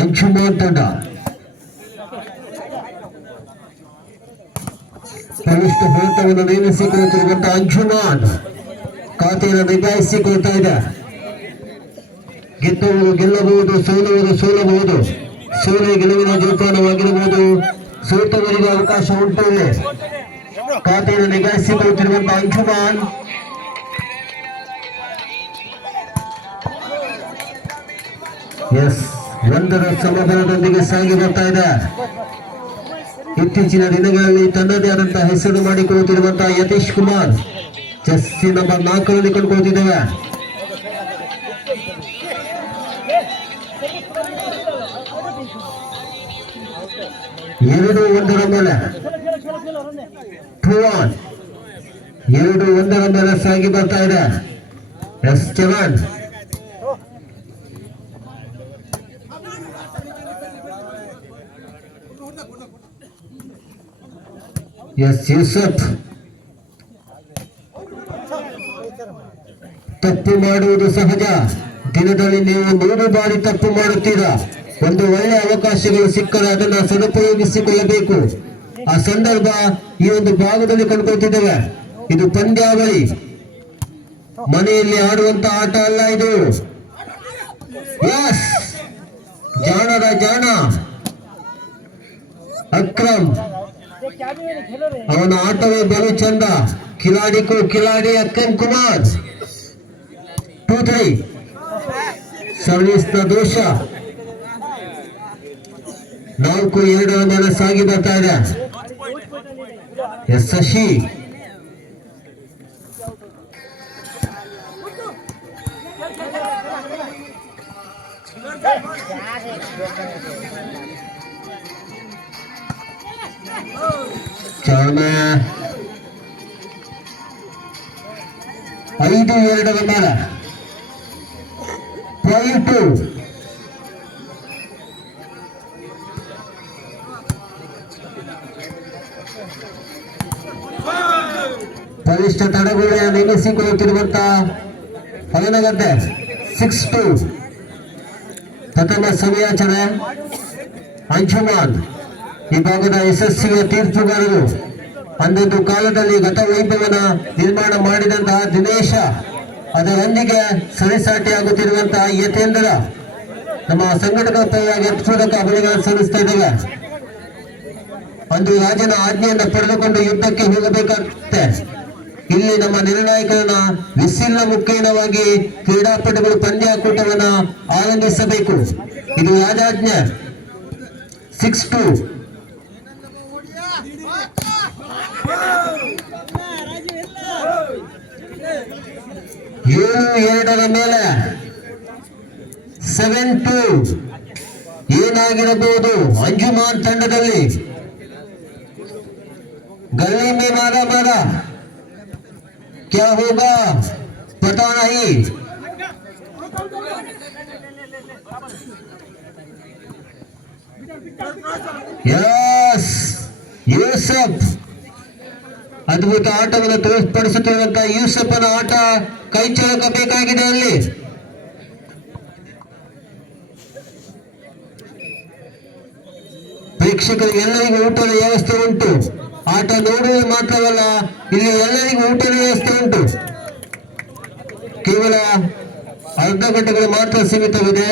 ಅಂಶುಮಾನ್ ತಂಡ ಬಲಿಷ್ಠ ಹೊಡೆತವನ್ನು ನೇಮಿಸಿಕೊಳ್ಳುತ್ತಿರುವಂತಹ ಅಂಶುಮಾನ್ ಖಾತೆಯನ್ನು ನಿಭಾಯಿಸಿಕೊಳ್ತಾ ಇದೆ. ಗೆದ್ದುವುದು ಗೆಲ್ಲಬಹುದು, ಸೋಲಬಹುದು. ಸೋಲೆ ಗೆಲುವಿನ ಜೋಪಾನವಾಗಿರಬಹುದು. ಸೋತವರಿಗೆ ಅವಕಾಶ ಉಂಟು. ಇದೆ ಖಾತೆಯನ್ನು ನಿಭಾಯಿಸಿಕೊಳ್ಳುತ್ತಿರುವಂತಹ ಅಂಶುಮಾನ್ ಒಂದರ ಸಮಬಲದೊಂದಿಗೆ ಸಾಗಿ ಬರ್ತಾ ಇದೆ. ಇತ್ತೀಚಿನ ದಿನಗಳಲ್ಲಿ ತನ್ನದೇ ಆದಂತಹ ಹೆಸರು ಮಾಡಿಕೊಳ್ಳುತ್ತಿರುವಂತಹ ಯತೀಶ್ ಕುಮಾರ್ ಜೆರ್ಸಿ ನಂಬರ್ 4 ಕೊಂಡ್ಕೊಳ್ತಿದ್ದೇವೆ. ಎರಡು ಒಂದರ ಮೇಲೆ 2-1 ಮೇಲೆ ಸಾಗಿ ಬರ್ತಾ ಇದೆ. S7 ಯೂಸಫ್ ತಪ್ಪು ಮಾಡುವುದು ಸಹಜ. ದಿನದಲ್ಲಿ ನೀವು 100 ಬಾರಿ ತಪ್ಪು ಮಾಡುತ್ತೀರಾ. ಒಂದು ಒಳ್ಳೆಯ ಅವಕಾಶಗಳು ಸಿಕ್ಕರೆ ಅದನ್ನು ಸದುಪಯೋಗಿಸಿಕೊಳ್ಳಬೇಕು. ಆ ಸಂದರ್ಭ ಈ ಒಂದು ಭಾಗದಲ್ಲಿ ಕಂಡುಕೊಳ್ತಿದ್ದೇವೆ. ಇದು ಪಂದ್ಯಾವಳಿ, ಮನೆಯಲ್ಲಿ ಆಡುವಂತ ಆಟ ಅಲ್ಲ ಇದು. ಜಾಣರ ಜಾಣ ಅಕ್ರಮ್, ಅವನ ಆಟವೇ ಬಲು ಚಂದ. ಕಿಲಾಡಿ ಅಕ್ರಮ್ ಕುಮಾರ್ 2-3 ಸರ್ವಿಸ್ ನ ದೋಷ. 4-2 ಮೇಲೆ ಸಾಗಿ ಬರ್ತಾ ಇದೆ. ಶಶಿ ಚಾರ್ಮ 5-2 ಮೇಲೆ 5-2. ಬಲಿಷ್ಠ ತಡೆಗೋಡೆ ನೇಮಿಸಿಕೊಳ್ಳುತ್ತಿರುವಂತಹ ಫಲನಗದ್ದೆ 6-2 ಪ್ರಥಮ ಸಮಯಾಚರಣೆ. ಅಂಶುಮಾನ್ ಈ ಭಾಗದ ಯಶಸ್ವಿಯ ತೀರ್ಪುಗಾರರು. ಅಂದೊಂದು ಕಾಲದಲ್ಲಿ ಗತವೈಭವನ ನಿರ್ಮಾಣ ಮಾಡಿದಂತಹ ದಿನೇಶ, ಅದರೊಂದಿಗೆ ಸರಿಸಾಟಿಯಾಗುತ್ತಿರುವಂತಹ ಯತೇಂದ್ರ ನಮ್ಮ ಸಂಘಟಕ ಪರವಾಗಿ ಅತ್ಪೂರ್ವಕ ಅಭಿನಂದನೆ ಸಲ್ಲಿಸ್ತಾ ಇದ್ದೇವೆ. ಒಂದು ರಾಜನ ಆಜ್ಞೆಯನ್ನು ಪಡೆದುಕೊಂಡು ಯುದ್ಧಕ್ಕೆ ಹೋಗಬೇಕಾಗುತ್ತೆ. ಇಲ್ಲಿ ನಮ್ಮ ನಿರ್ಣಾಯಕರನ್ನ ವಿಸಿಲ್ನ ಮುಖೇನವಾಗಿ ಕ್ರೀಡಾಪಟುಗಳು ಪಂದ್ಯಾಕೂಟವನ್ನ ಆರಂಭಿಸಬೇಕು. ಇದು ರಾಜಾಜ್ಞೆ. 6-2 7-2 ಮೇಲೆ 7-2 ಏನಾಗಿರಬಹುದು ಅಂಜುಮಾನ್ ತಂಡದಲ್ಲಿ? गली में मारा क्या होगा पता नहीं. यस ಯೂಸಫ್ ಅದ್ಭುತ ಆಟವನ್ನು ತೋರ್ಪಡಿಸುತ್ತಿರುವಂತಹ ಯೂಸಫನ ಆಟ ಕೈ ಚಳಕಬೇಕಾಗಿದೆ. ಅಲ್ಲಿ ಪ್ರೇಕ್ಷಕರಿಗೆ ಎಲ್ಲರಿಗೂ ಊಟದ ವ್ಯವಸ್ಥೆ ಉಂಟು. ಆಟ ನೋಡುವುದು ಮಾತ್ರವಲ್ಲ, ಇಲ್ಲಿ ಎಲ್ಲರಿಗೂ ಊಟದ ವ್ಯವಸ್ಥೆ ಉಂಟು. ಕೇವಲ ಅರ್ಧ ಗಂಟೆಗಳು ಮಾತ್ರ ಸೀಮಿತವಿದೆ.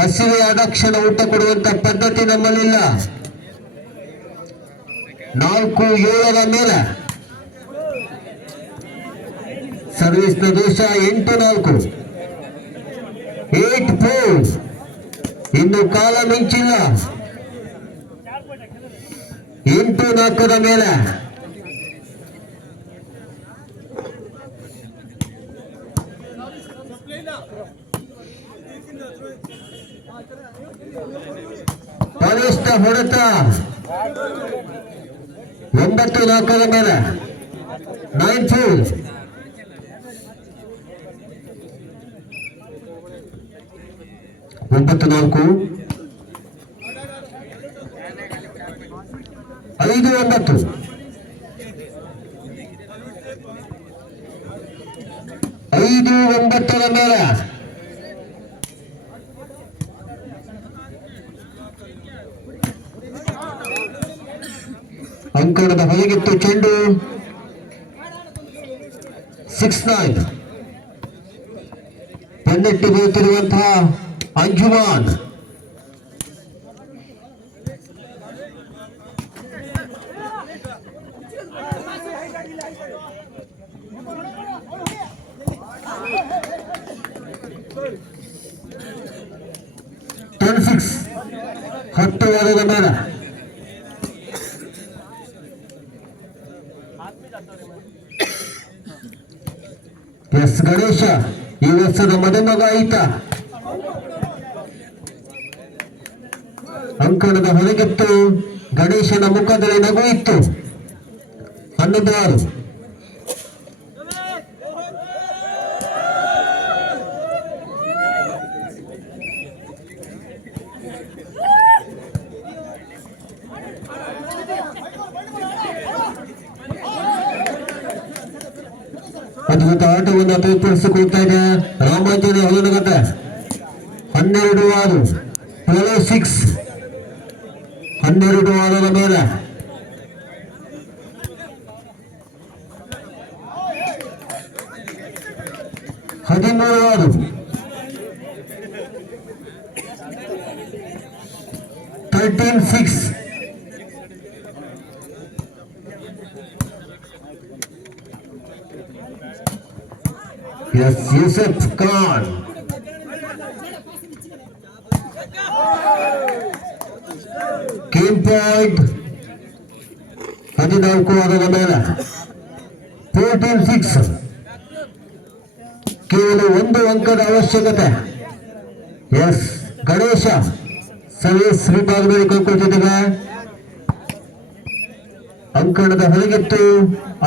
ಹಸಿವೆ ಆದ ಕ್ಷಣ ಊಟ ಕೊಡುವಂತ ಪದ್ಧತಿ ನಮ್ಮಲ್ಲಿಲ್ಲ. 4-7 ಮೇಲೆ ಸರ್ವಿಸ್ ನ ದೋಷ. 8-4 8-4 ಇನ್ನು ಕಾಲ ಮಿಂಚಿಲ್ಲ. 8-4 ಮೇಲೆ ಬಲಿಷ್ಠ ಹೊಡೆತ. 9-4 ಮೇಲೆ 9-4 9-4 5-9 5-9 ಮೇಲೆ ಅಂಕಣದ ಹೊರಗಿತ್ತು ಚೆಂಡು. 6-9. ಬೆನ್ನೆಟ್ಟು ಬೀಳುತ್ತಿರುವಂತಹ ಅಂಜುಮಾನ್. ಹತ್ತು ವಾರದ ಮೇಲೆ ಎಸ್ ಗಣೇಶ ಈ ವರ್ಷದ ಮದುಮಗ ಈತ. ಅಂಕಣದ ಹೊರಗಿತ್ತು. ಗಣೇಶನ ಮುಖದಲ್ಲಿ ನಗು ಇತ್ತು. 11-6. ಅದ್ಭುತ ಆಟವನ್ನು ತೋರ್ಪಡಿಸಿಕೊಳ್ತಾ ಇದೆ ರಾಮಾಂಜನೇಯ ಹೊಲನಗದ್ದೆ. 12-6. 12 ವಾರದ ಮೇಲೆ 13-6. 13-6. Yes, Yusuf Khan. Game point 14 ವಾರದ ಮೇಲೆ 14-6. ಕೇವಲ ಒಂದು ಅಂಕದ ಅವಶ್ಯಕತೆ. ಎಸ್ ಗಣೇಶ ಸರ್ವಿಸ್ ವಿಭಾಗದಲ್ಲಿ ಕೈಕೊಳ್ತಿದ್ದೇವೆ. ಅಂಕಣದ ಹೊರಗಿತ್ತು.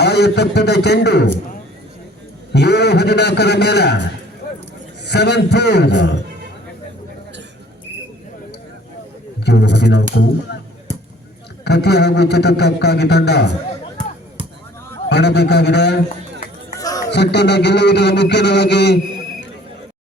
ಆಯ ತಪ್ಪಿದ ಚೆಂಡು. 7-14 ಮೇಲೆ 7-4. 7-14. ಕಥೆ ಹಾಗೂ ಚತುರ್ಥಕ್ಕಾಗಿ ತಂಡ ಆಡಬೇಕಾಗಿದೆ. ಸೆಟ್ಟನ್ನು ಗೆಲ್ಲುವುದರ ಮುಖ್ಯವಾಗಿ